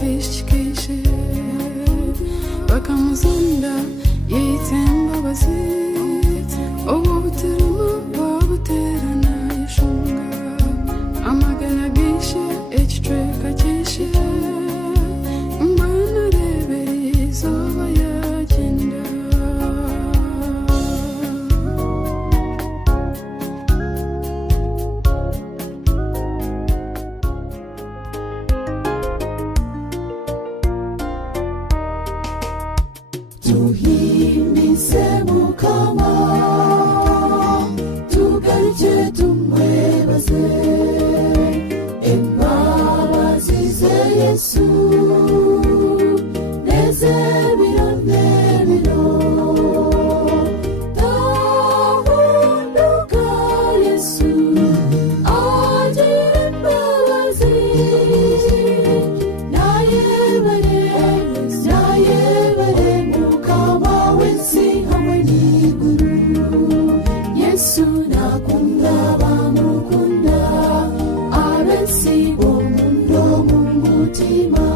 kenshi kenshi bakamuzunda yitembabazi ubu buteramo babuterana ishunga amagana gishe ecicweka kishe mbana reberi izoba yagenda tuhimbize mukama tugarike tumwebaze imbabazi ze yesu neze bironebiro tahunduka yesu agira imbabazi nayebare mukama wensi hamwe n'iguru yesu nakunda bamukunda abensi bomundo mu mutima